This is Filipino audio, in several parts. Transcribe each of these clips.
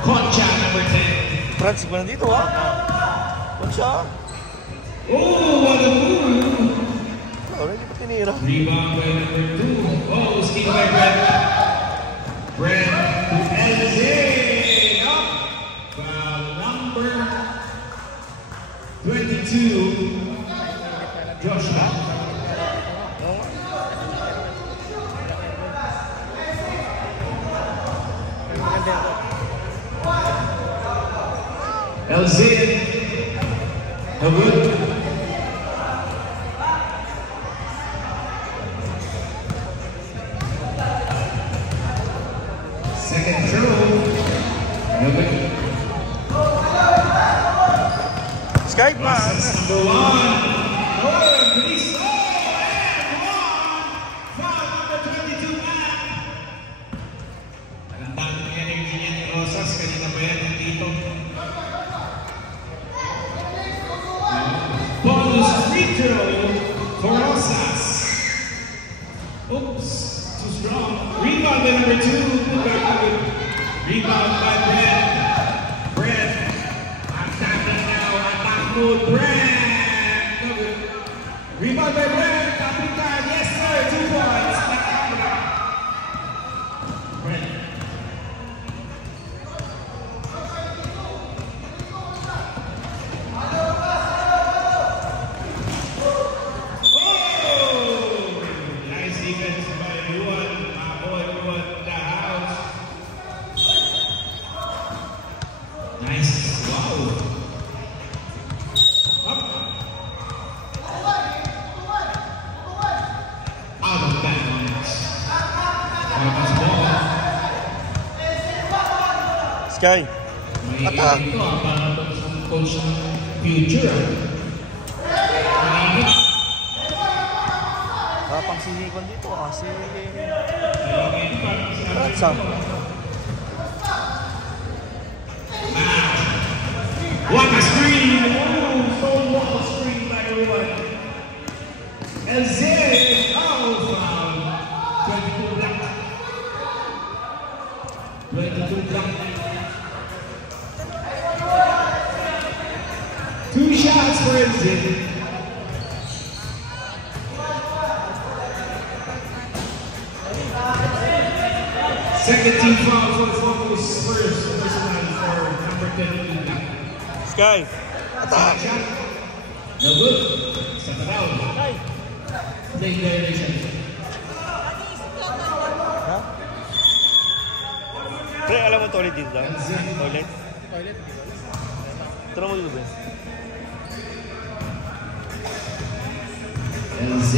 Concha, number 10. Francis ba nandito ha? Concha? Oh, what a move! Oh, hindi pa tinira. Rebound by number 2. Oh, steal by Brent. Brent to LZ. Up. Foul number 22. Joshua. LZ. No good. Second throw. No good. Skype man. Number 1. Oh, please. Oh, and 1. Foul number 22 man. Ang daming energy niya ni Rosas. Kanina ba yan dito? Bonus free throw for Rosas. Oops, too strong. Rebound by number 2. Rebound by Brent. Brent. Attacking now. Attack mode. Brent. Rebound by Brent. Tapping card. Yes, sir. 2 points. Brent. Sky. Attack. Ito para sa coach ng future. Pang sinikon dito si Ratsam. What a screen! Oh, stonewall screen by everyone. LZ is out from 22 black. 22 black. 2 shots for LZ. Second team foul for the Focus first personal for number 22. Sky. Attack. No good. Second down. Play violation. Ha? Pre, alam mo toilet dito lang? Toilet? Tara mo dito ba? LZ.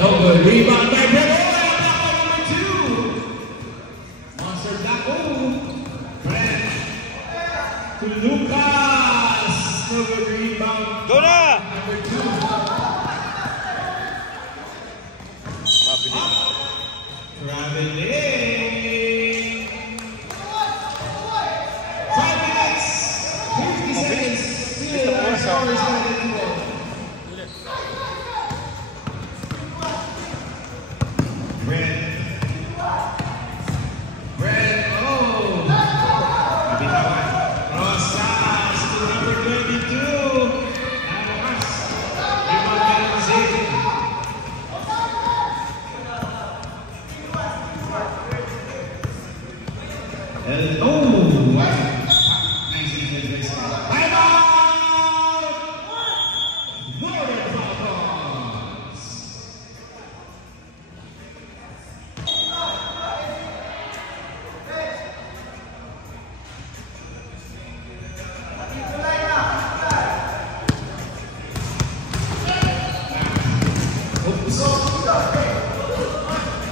No good. Rebound by Brett. Lucas! Another rebound. Go na! Number 2. Traveling. 5 minutes. 50 seconds. Still 1 hour is not anymore. Brent.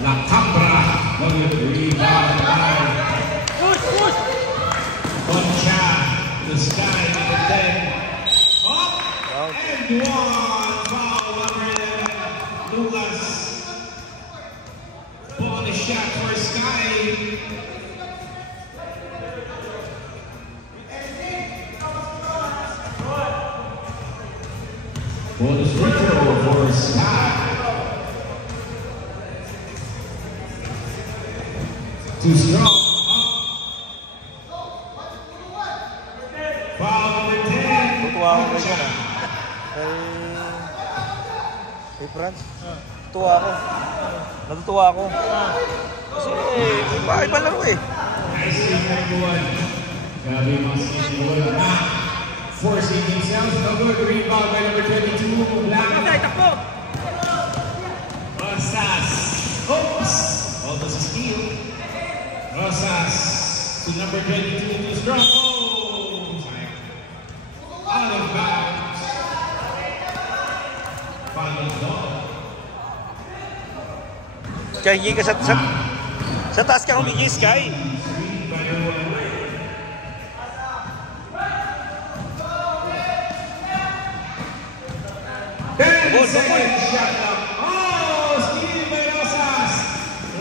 La Cabra on the rebound line. Concha, the sky number 10. Up and 1. Foul number 11. Lucas. Bonus shot for Sky. Bonus free throw for Sky. Too strong. Foul number 10. Tutuwa ako kay Jan, ah. Kay Franz. Tuwa ako. Natutuwa ako. Kasi iba laro eh. Nice team number 1. Gabi Masini forcing himself. No good. Rebound by number 22. Black. Rosas. Oops. Almost a steal. Rosas to number 22. Too strong. Oh! Out of bounds. Final ball. Kaya hindi ka sa taas ka humingi, Sky. Double. Shot up. Oh, steal by Rosas.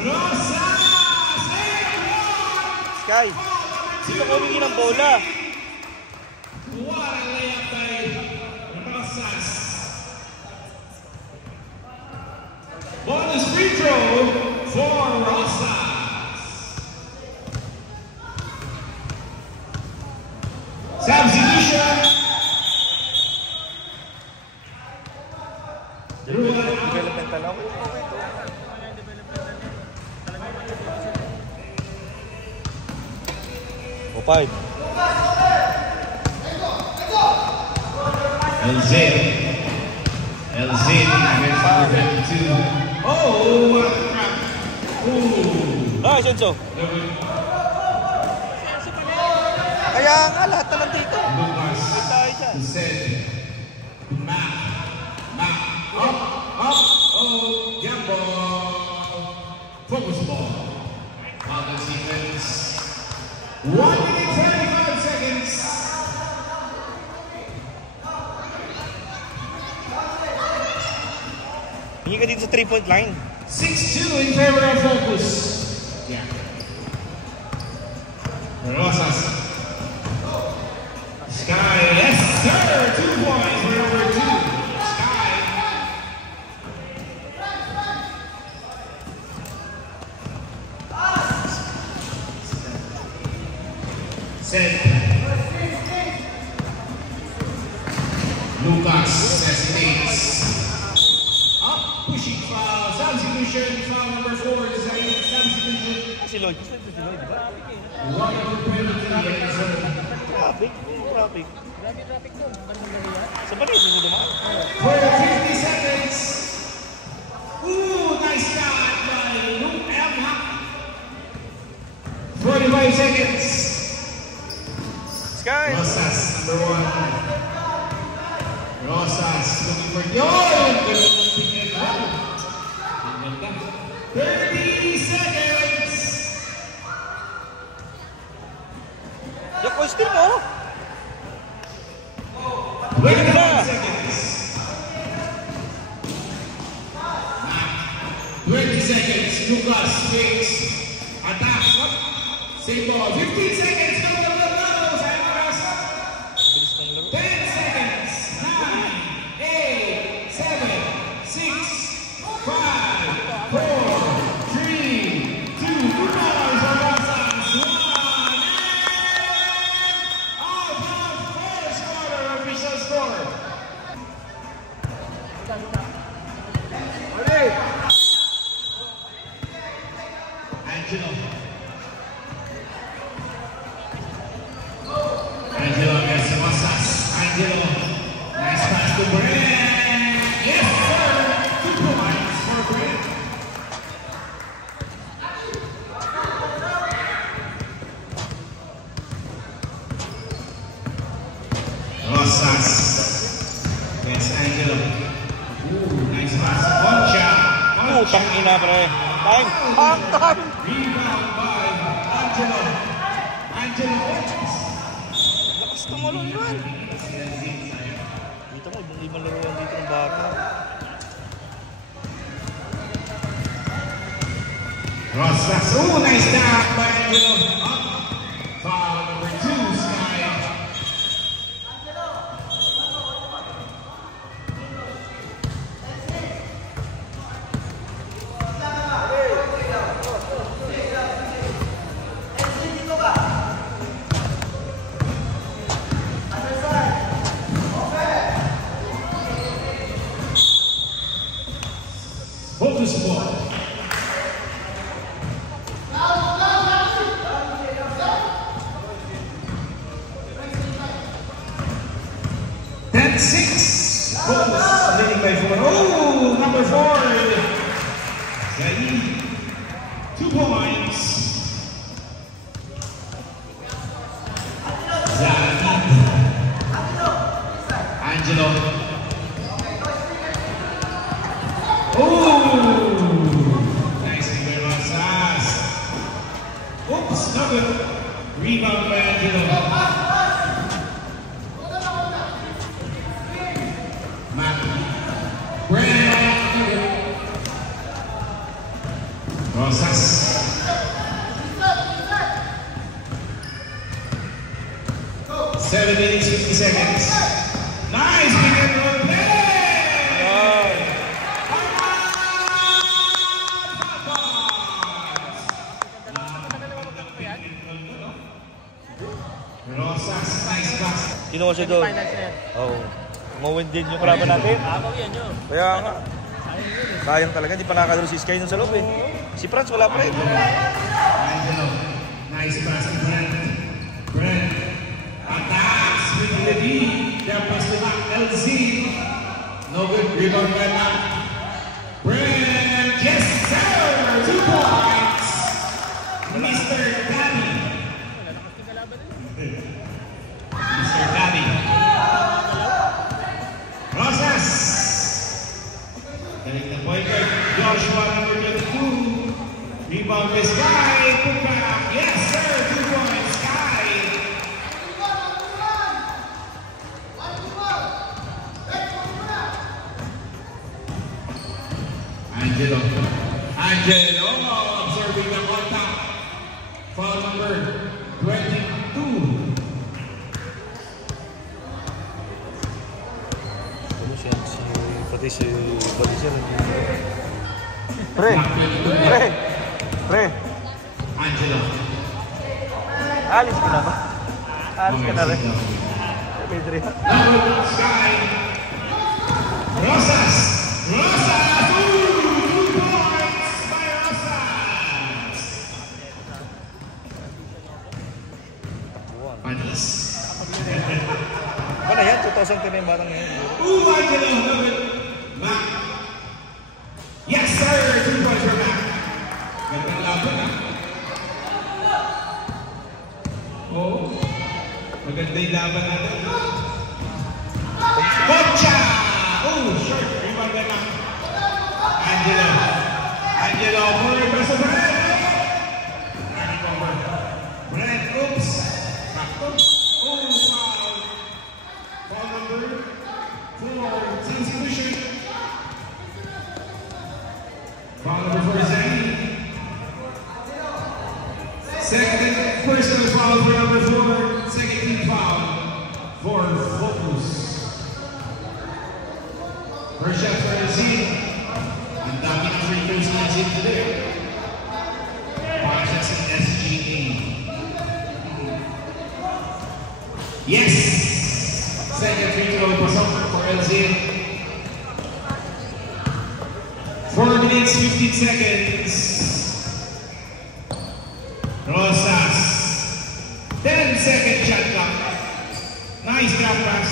Rosas. Sky, dito ka humingi ng bola. What a layup by Rosas. Bonus free throw for Rosas. Substitution. Developmental ako. O 5. LZ against number 22. Oh, what a crap. Ooh. Ah, Senso. Kaya nga, lahat na nandito. Lucas. Tayo dyan. Said. Mac. Up. Oh, gamble. Focus ball. Final sequence. 1 minute 35 seconds. Hingi ka dito sa 3-point line. 6-2 in favor of Focus. Yeah. Rosas. Sky, yes sir! 2 points for number 2. Sky. Set. Lucas hesitates. Up, pushing foul. Substitution, foul number 4. Substitution. Si Lloyd. Gusto ito si Lloyd, di ba? One of the penalty in zone. Traffic. Traffic. Sa Paris, hindi dumaan. For 50 seconds. Ooh, nice shot by Luke M. 45 seconds. Sky. Rosas, number 1. Rosas looking for Good enough to get out. 30 seconds. Yung question mo. 21 seconds. 20 seconds. Lucas fakes. Attack. Same ball. 15 seconds. Go. Bilis ng laro. 10 seconds. 9, 8, 7, 6, 5, 4, 3, 2, good balls on Rosas. 1, and out of first quarter official score. Angelo against Rosas. Angelo, nice pass to Brent. Yes, sir. 2 points for Brent. Rosas. Yes, Angelo. Ooh, nice pass. Concha. Putang ina, pre. Time. Time. Rebound by Angelo. Angelo. Lakas tumalon man. Dito mo, ibang laruan dito ng bata. Rosas. Ooh, nice tap by Angelo. Up. Foul number 2, Sky. Angelo. Oh! Nice by Rosas. Oops, no good. Rebound by Angelo. Matt. Brand. Rosas. 7 minutes, 50 seconds. Nice pick and roll play! Rosas, nice pass. Kinuha siya doon. Oo. Mawin din yung kalaban natin. Kaya nga. Sayang talaga, di pa nakakadalo si Sky nun sa loob eh. Si Franz wala pa eh. Angelo, nice pass to Brent. Brent. Attacks with the lead. Their pass to back. LZ. No good. Rebound by Matt. Brent. Yes, sir. 2 points. Mr. Daddy. Mr. Daddy. Rosas. Galing na point guard. Joshua number 22. Rebound by Sky. Put back. Yes, sir. 2 points. Sky. Angelo. Angelo observing the contact. Foul number 22. Pati si Balisir. Pre! Angelo. Alis ka na ba? Alis ka na rin. Pedro. Sky. Rosas. Rosas. 2 points by Rosas. Panis. Ano yan? 2010 yung batang ngayon. Angelo. Mac. Yes, sir. 2 points for Mac. Gandang laban na. Oh. Maganda yung laban natin. Bocha! Oh, short. Rebound by Mac. Angelo. Angelo. More by sa Brent. Brent. Oops. Oh, foul. Foul number 4. Substitution. Foul number 4 is Zane. Second personal foul for number 4. Second team foul for Focus. First shot for Zane. Ang dami ng free throws na Zane today. Para siya sa SGA. Yes! Second free throw pasok for Elzine. 4 minutes, 15 seconds. Rosas. 10-second shot clock. Nice drop pass.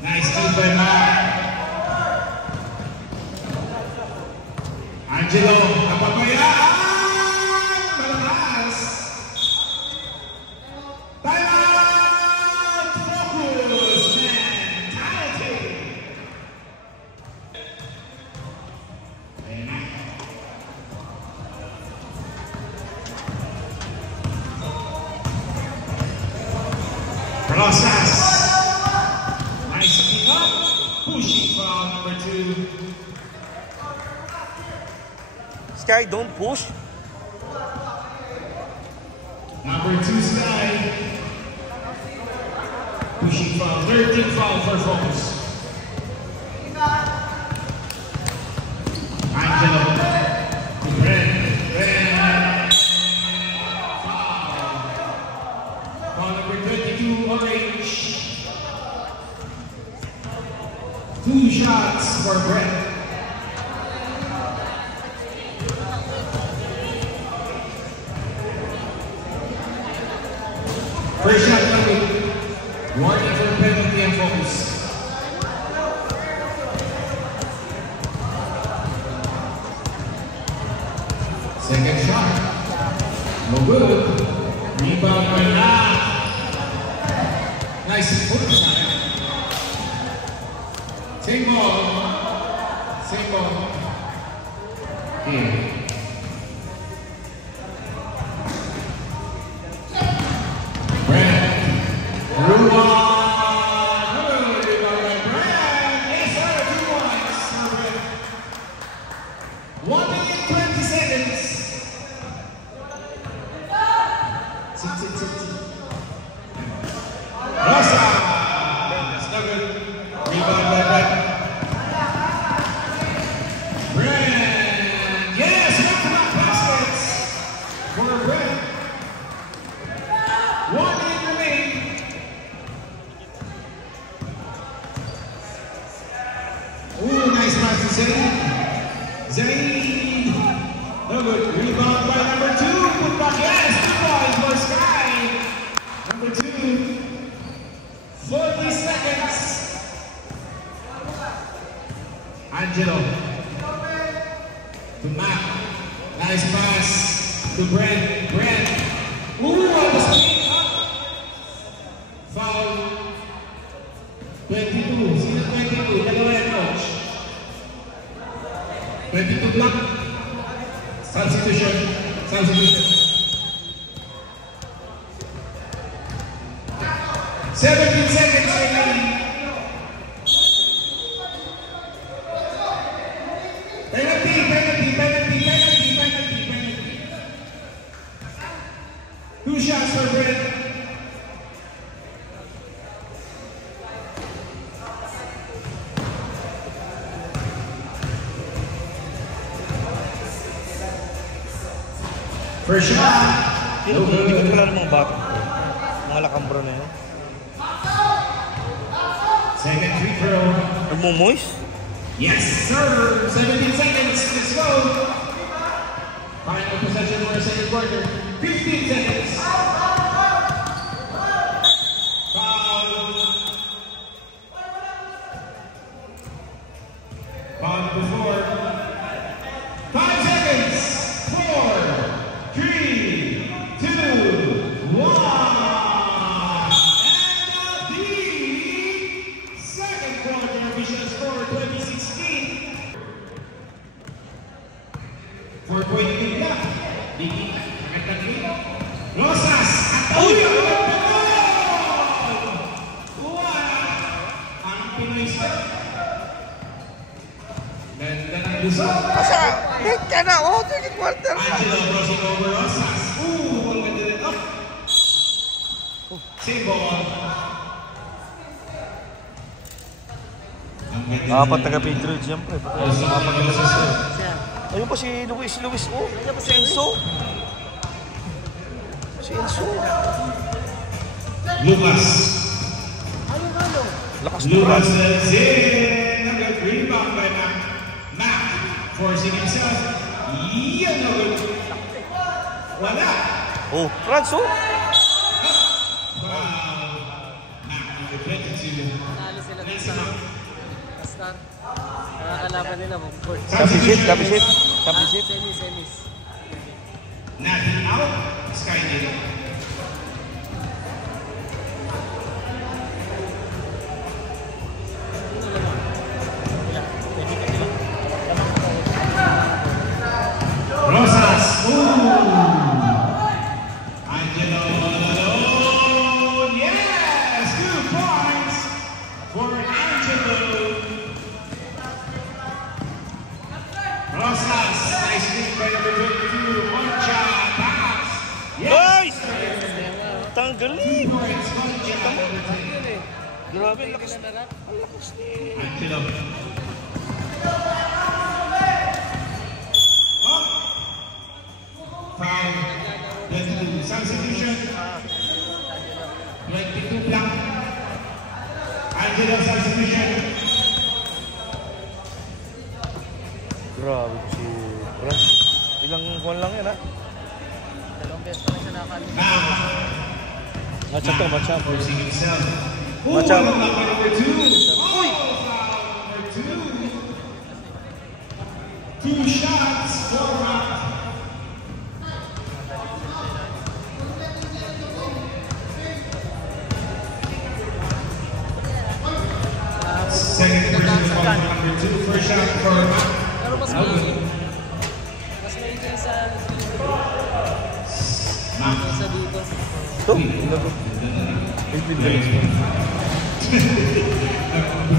Nice steal by Mac. Angelo, napabayaan! Malakas! Time out! Focus! Mentality! Ayan na. Rosas. Nice pick up. Pushing foul number 2. Sky, don't push. Number 2, Sky. Pushing foul. 13th foul for Focus. Angelo. Brent. Foul number 22, Orange. 2 shots for Brent. First shot number 1 for penalty and Focus. Second shot. No good. Rebound by Matt. Nice foot shot. Same ball. Same ball. Here. Brad. Ruan. Zaid. No good. Rebound by number 2. Put back. Yes, good ball for Sky. Number 2. 40 seconds. Angelo. To Matt. Nice pass. To Brent. Brent. Ooh, on the speed up. Foul. 22. Sino 22? Dalawa yan, coach. 22 block. Substitution. Substitution. 17 seconds remaining. Penalty, penalty, penalty, penalty, penalty, penalty. 2 shots for Brent. First shot. Hindi ko kilala mga bata. Mga lakambro na yun. Second free throw. Nagmumoys? Yes, sir. 17 seconds. Let's go. Final possession for the second quarter. 15 seconds. Foul. Foul before. 5 seconds. 4, 3, 2, 1. And the second quarter official score 2016. 4.2 lang. Dikita. Magandang dito. Rosas. Uy! Ang Pinoy step. Ganda ng lusot. Asa? Hit ka na! Oh, second quarter na! Angelo crossing over Rosas. Ooh, ang ganda rin. Up. Same ball. Ang ganda Apat taga-Patriots, siyempre. Apat taga-Patriots. Ayun pa si Luis. Oh, si Enzo. Si Enzo. Lucas. Lakas na Lucas rin. is in. Nag rebound by Mac. Mac forcing himself. Yan na good. Wala. Oh, Franz, oh. Wow. Mac, number 22. Nalo sila dun sa Star. Nakakalaban nila mong court. Championship. Semis. Nothing out. Sky nil. Rosas. Angelo alone. Yes, 2 points for Angelo. Rosas. Nice lead by number 22. Moncha. Pass. Yes. Nice! Tanggalin! 2 points. Moncha. Grabe, ang lakas na. Ang lakas ni. Angelo. Foul. 22. Substitution. 22 block. Angelo substitution. Grabe si Franz. Ilang kuwan lang yan, ha? Dalawang beses pa rin siya nakakalimutan. Now. Matchup to, matchup. Forcing himself. Matchup. Ooh, number 2. Oh, foul number 2. 2 shots for Mac. Second person 2, first shot for Mac. Pero mas maingay. Mas maingay sa Mac. sa dito. Ito?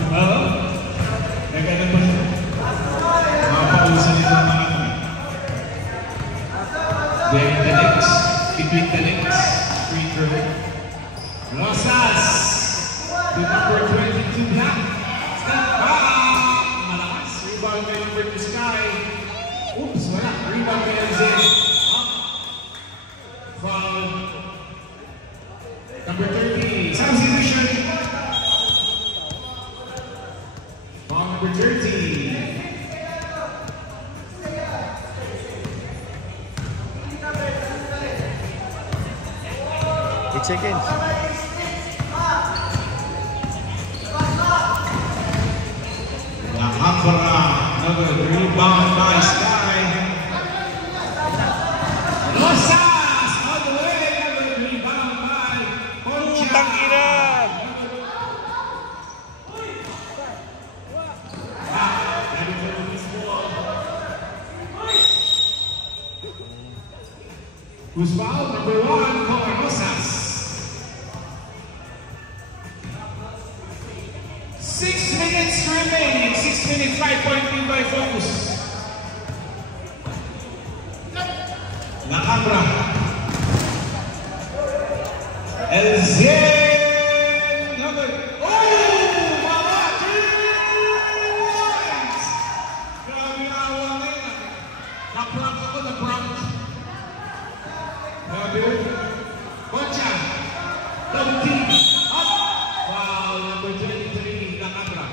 Oo. Nagano pa siya. Mapausan nito ang mga ito. Then the next, between the next free throw. Rosas to number 22 Black. Malakas. Rebound by number 2 Sky. Oops, wala. Rebound by Elzen. From number 30. Substitution. From number 30. 8 seconds. Nakakara. Another rebound by Sky. Rosas all the way. Another rebound by Concha. Putang ina! Who's fouled? Number 1, Color Rosas. 6 minutes remaining. 6 minutes, 5-point lead by Focus. Nakambra. Elzen. Number. Oh! Mama! 3 points! Grabe na awa na yan. Na-prank ako, na-prank. Concha, double team, up, foul number 23, Nakambra.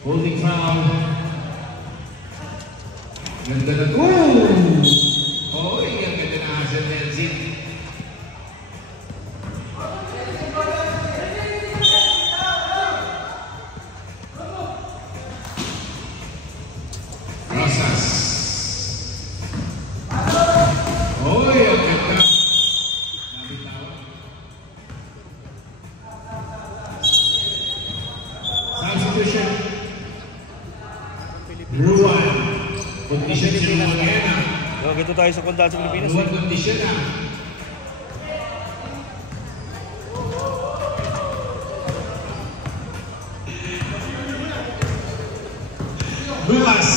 Holding foul. Ganda na, oh! Oy, ang ganda na Hazel Elzen. Rosas. Oy, ang ganda. Substitution. Ruan. Condition si Ruan ngayon ah. So, ganito tayo sa kundaan sa Pilipinas. Ruan condition ah. Lucas.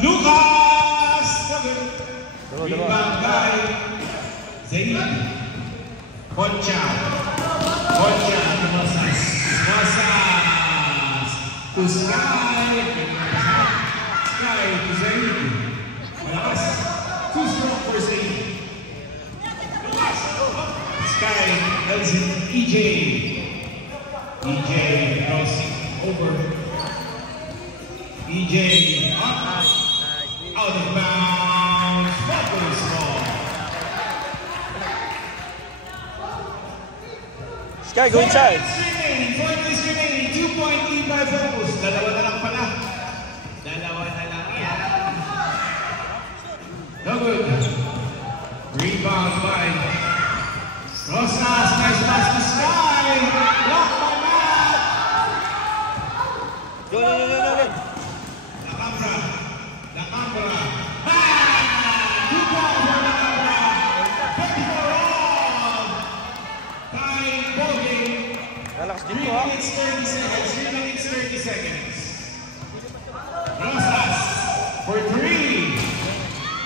Lucas! Rebound by Zaid. Concha. Concha to Rosas. Rosas to Sky. Sky to Zaid. Malakas. Too strong for Zaid. Sky, Elzen, EJ. EJ crossing over. EJ up. Out of bounds. Focus ball. Sky, go inside. 4 minutes remaining. 2-point lead by Focus. Dalawa na lang pala. Dalawa na lang yan. No good. Rebound by Rosas. Nice pass to Sky. Blocked by Matt. Go. Nakambra. Nakambra. Matt. Rebound for Nakambra. 24 all. By Bogey. Relax 3 dito ha. minutes 30 seconds. 3 minutes 30 seconds. Rosas for 3.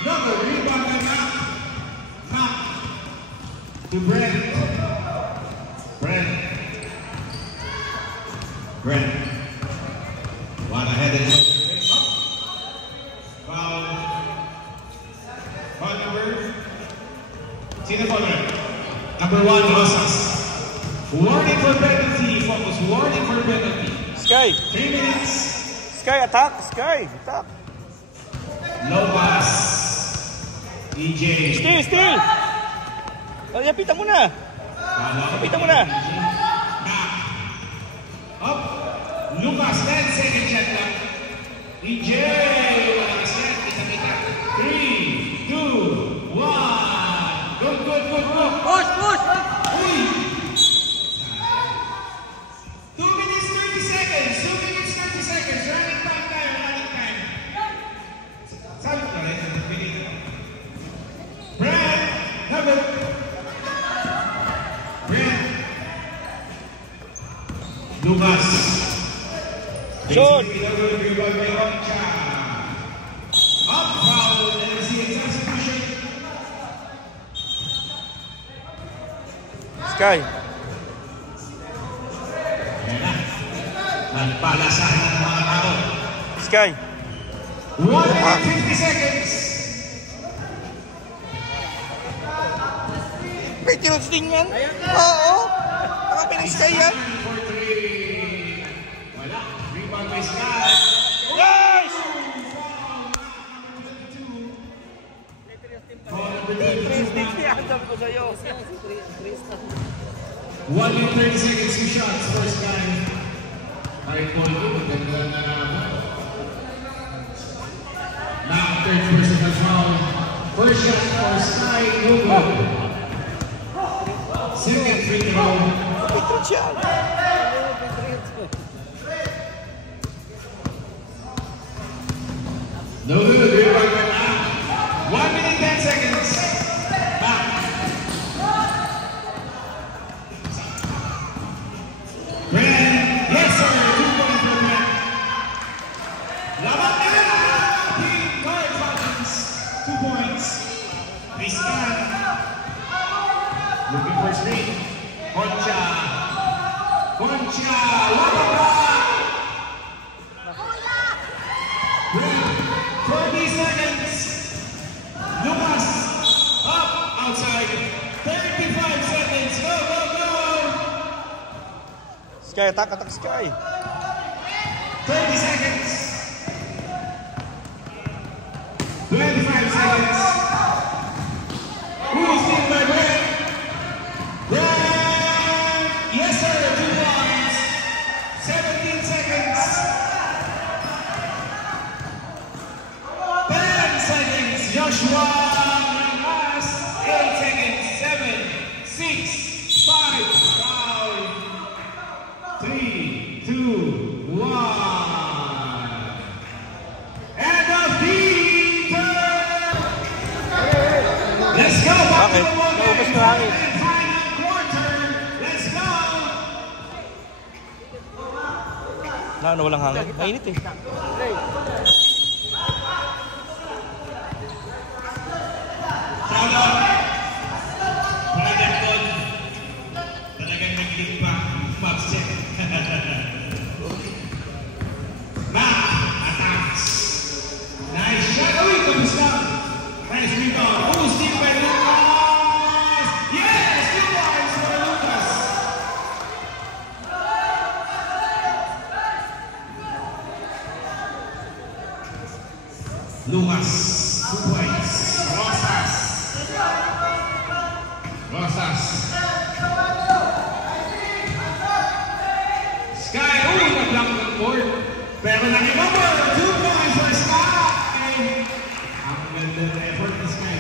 Another rebound by Matt. Matt to Brent. Brent. One ahead and foul. Foul number. Sino foul number? Number 1, Rosas. Warning for penalty, Focus. Warning for penalty. Sky. 3 minutes. Sky, attack. Sky, attack. Low pass. EJ. Still. Lapitan mo na. Lapitan mo na. Back. Up. Lucas, 10 second shot lang. EJ. Walang set. Kita. 3, 2, 1. Good. Push! Uy! 2 minutes 30 seconds. 2 minutes 30 seconds. rebound by Concha. Up, foul, LC execution. Sky. Nagpalasahan ng mga tao. Sky. 1 minute 50 seconds. May tirots din yan? Oo. Nakapin ng Sky yan. Wala. Rebound by Sky. Nice! Sabi ko sa'yo. 1 minute 30 seconds, 2 shots, first time. Alright, Paul, maganda na now, third personal foul. First shot for Sky, no good. Second free throw. May tirots yan. No good, rebound by Mac. 1 minute 10 seconds. Back. Brand, yes sir, 2 points for Brand. Laban na! Team Guard Falcons, 2 points. Tristan. Looking for screen. Concha. Concha, what a block! Brand, 40 seconds. Lucas, up, outside. 35 seconds, go, go, go! Sky, attack, Sky. 30 seconds. 25 seconds. Who's in by Brent? Brent! Yes, sir, 2 points. 17 seconds. 10 seconds. Joshua Navas. 8 seconds. 7, 6, 5, foul. 3, 2, 1. End of the third. Let's go. Okay. Naubos na hangin. Final quarter. Let's go. Walang hangin. Mainit eh. Shout out. Project Don. Talagang nag-link pa. Max check. Mac attacks. Nice shot. Uy, tapos lang. Nice rebound. Oh, steal by Lucas. Yes, 2 points for Lucas. Lucas, 2 points. Rosas. Rosas. Sky, nag-block ng board. Pero nakibaba, 2 points for Sky. Ang ganda ng effort ni Sky.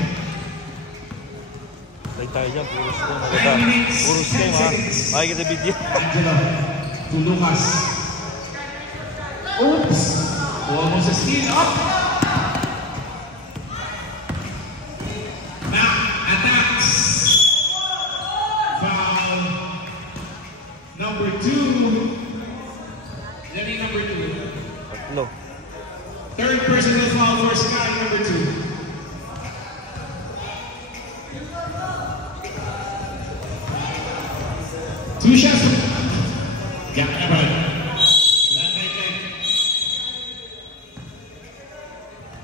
Like tayo dyan, puro Sky. 10 minutes, Puro Sky, 10 seconds. makikita video. Angelo to Lucas. Oops! Almost a steal up. Mac attacks. Foul. Number 2. Lenny number 2. Tatlo. Third personal foul for Sky number 2. Two shots. Yeah, naman. Landry leg.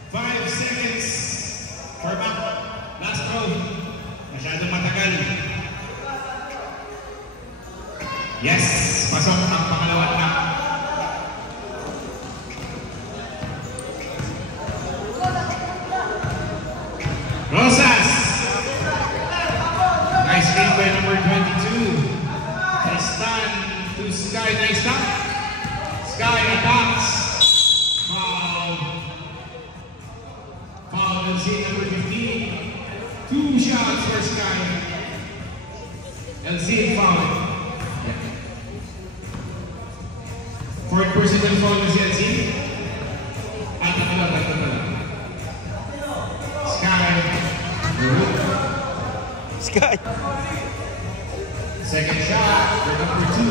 5 seconds for back. Last throw. Masyadong matagal. Yes, pasok ang pangalawang na. Rosas. Nice feed by number 22. Tristan to Sky. Nice stop. Sky attacks. Foul. Foul LC number 15. 2 shots for Sky. LC foul. Fourth personal foul is LC. At ito lang. Sky. Sky. Second shot for number 2.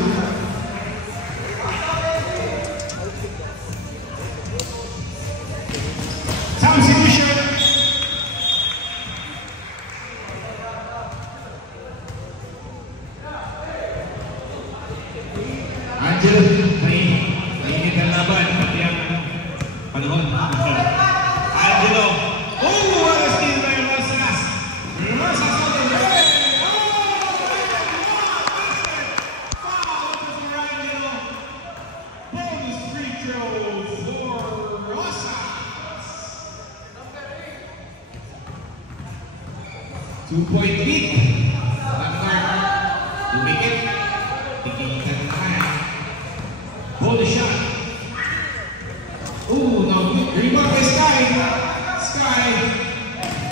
2-point lead. Tumikit. Tikitan na kaya. Ball shot. Ooh, no. Rebound by Sky. Sky.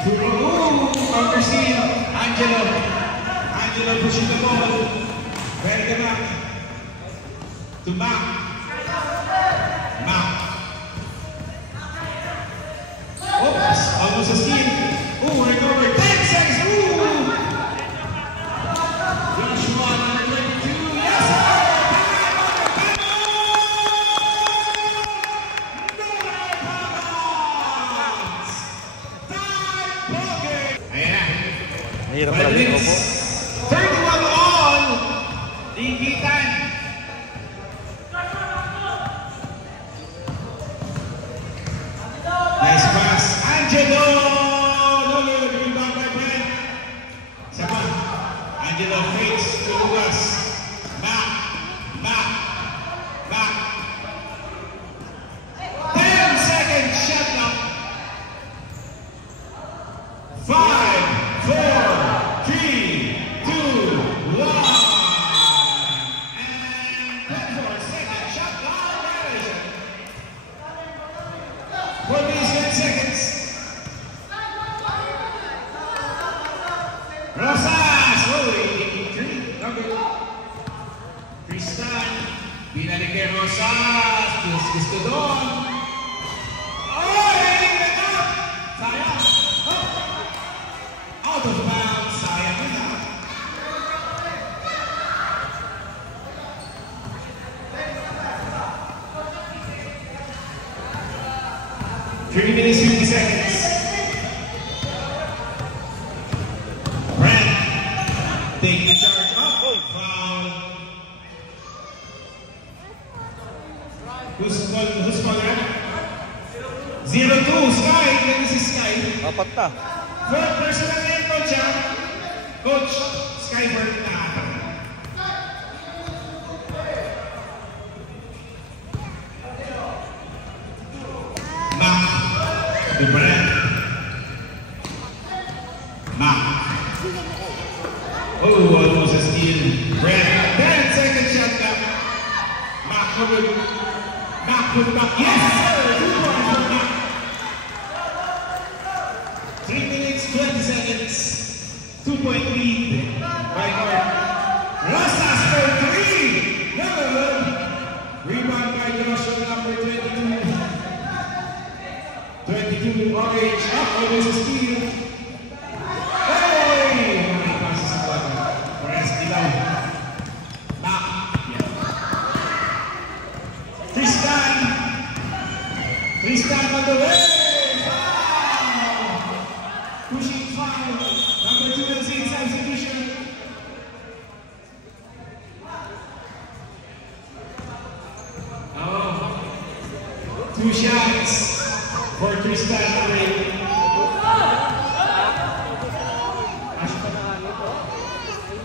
Ooh, counter steal. Angelo. Angelo pushing the ball. Ready to back. To Mac. Mac. Oops, almost a steal. Ooh, recover. 10 seconds. Ooh. Joshua, number 22. Yes, sir. Hirap pala dito po. 31 all. Ligitan. Nice pass. Angelo. No good. Rebound by Brent. Sama. Angelo fakes to Lucas. Back. 10 seconds. Shot clock. 5, 4, 3, 2, 1. And 10 for second shot clock violation. 47 seconds. Rosas! Oh, 83. Okay. Tristan. Binalik kay Rosas. Gusto doon. Oh, nailig na! Sayang. Out of bounds. Sayang na. 3 minutes, 50 seconds. Brent taking the charge up. Foul. Who's called that? 0-2. Sky. This is Sky. Apat na. Fourth person na ngayon, Coach. Coach, Sky Bird na. The Brent. Mac. Oh, almost a steal. Brent. 10 second shot clock. Mac covered. Mac put back. Yes, sir. 2 points for Mac. 3 minutes, 20 seconds. 2-point lead by Mark. Rosas for 3. Good. Rebound by Joshua, number 22. 22 orange up, always a steal. Hey! Mga passes sa bata. Press dilaw. Back. Tristan. Tristan on the way. Foul! Pushing foul. Number 2 is in substitution. Oh. 2 shots. For Tristan Ray.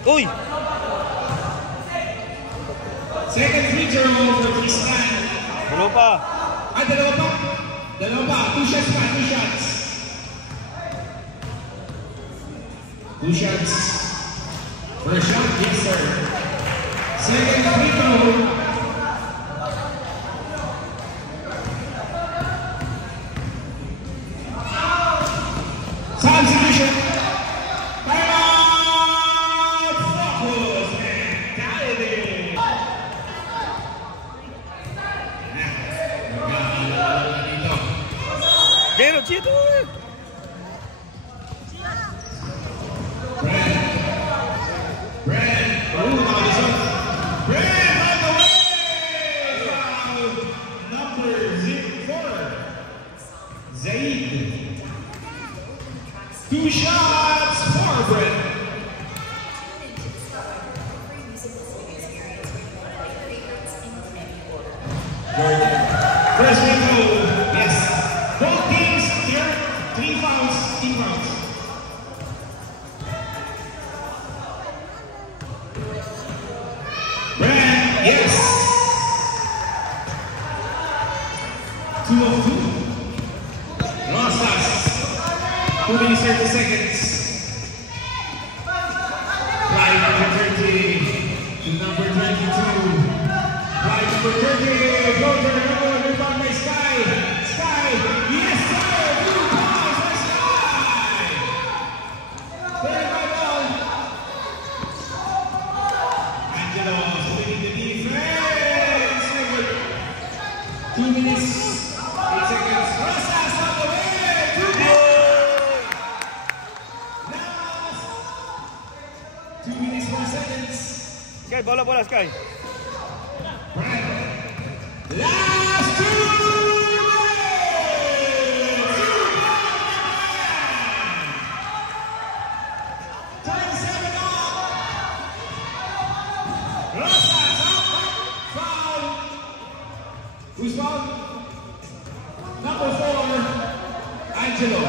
Uy! Second free throw for Tristan. Dalawa pa. Dalawa pa? Dalawa pa. 2 shots pa. 2 shots. 2 shots. First shot, yes sir. Second free throw. Substitution. Timeout. Focus mentality. Gero, Chito! Brent. Oh, Brent on the way. Number 4. Zaid. 2 shots for Brent. Jordan. First free throw. Yes. Both teams here. 3 fouls. Team fouls. Brent. Yes. 2 of 2. Rosas. 2 minutes 30 seconds. Angelo splitting the defense. 2 minutes, 8 seconds. Rosas on the way. 2 minutes. Last 2 minutes, 4 seconds. Sky, bola, Sky. Last 2 Who's fouled? Number 4, Angelo.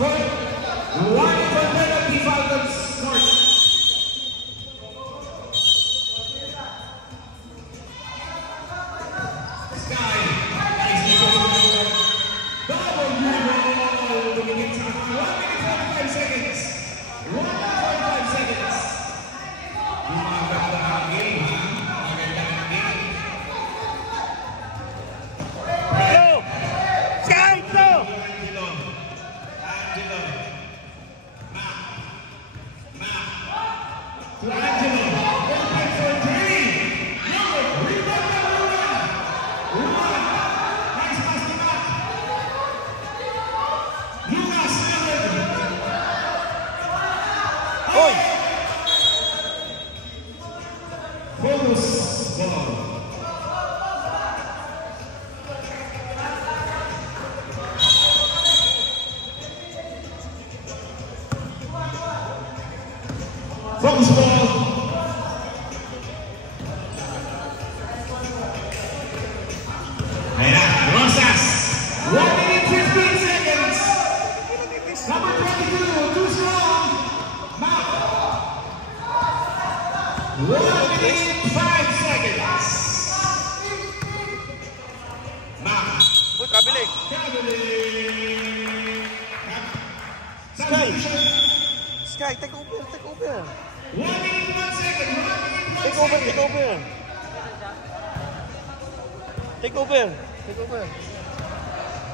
For 1 for penalty, Falcons North. Sky. Double dribble. Beginning time. 1 minute 45 seconds. 1 minute 45 seconds. Gumaganda ang game, ha? Maganda ang game. Focus ball. Focus ball. Ayan na, Rosas. 1 minute 15 seconds. Number 22, too strong. Map. 1 minute 5 seconds. Map. Uy, kabiling. Sky, take over. 1 minute 1 second. 1 minute 1 Take second. over.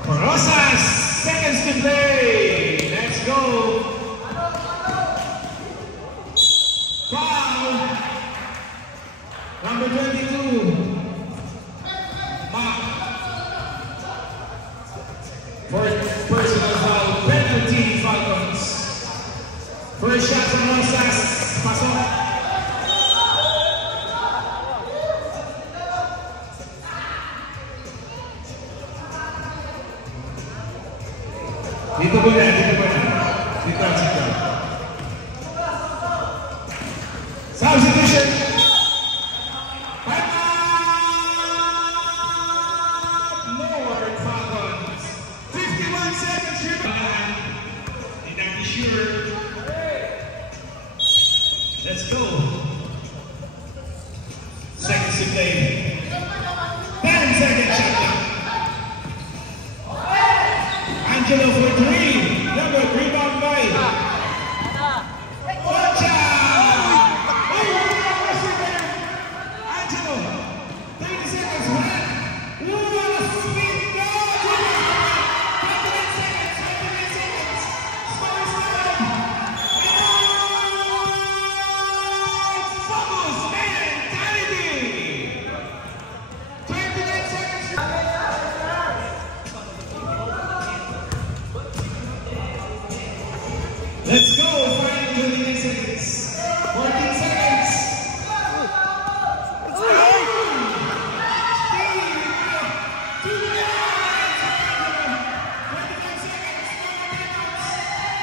Rosas, seconds to play. Let's go. Foul. Number 22. Mark. First personal foul, penalty, Falcons. First shot from Rosas. Pasok. Dito po yan. Dito. Substitution. Lord Falcons. 51 seconds. And I'm sure. Let's go. Seconds to play. 10 seconds shot clock. Angelo for 3. Number rebound by. Ocha! Angelo. 30 seconds. What a spin goal! 28 seconds. Score is time. Focus mentality. 28 seconds. Let's go. Final 28 seconds. 14 seconds.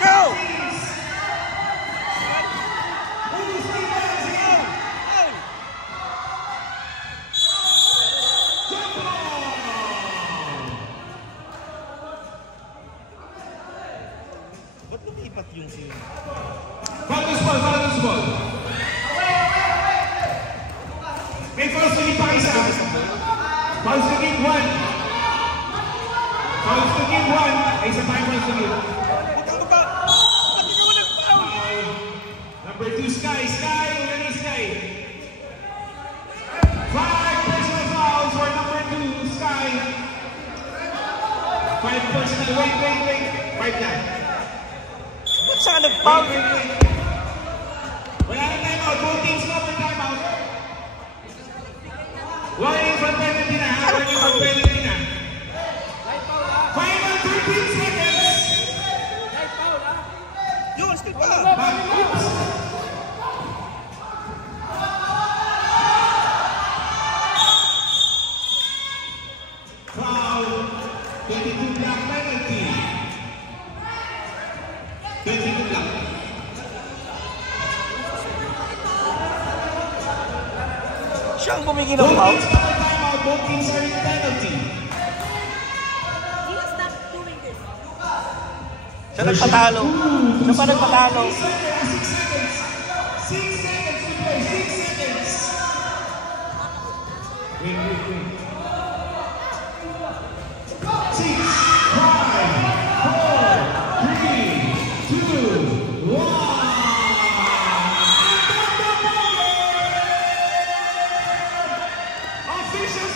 Go! Ba't lumipat yung si... Focus ball. May fouls to pa isa. Fouls to give 1. Ay, isa pa yung fouls to give. Number 2, Sky. Unani Sky. 5 personal fouls for number 2, Sky. 5 personal. Wait. 5 na. Ba't siya nag-foul? Both teams go for timeout. Warning from penalty na. Warning from penalty na. Final 13 seconds. Yun, still pala. Oops. Foul. 22 block penalty. 22 block. Siya ang bumigay ng foul. Both teams go for timeout. Both teams are in penalty. Siya nagpatalo. Siya pa nagpatalo. 6 seconds. 6 seconds to play. 6 seconds. Wait. 6, 5, 4, 3, 2, 1. Officials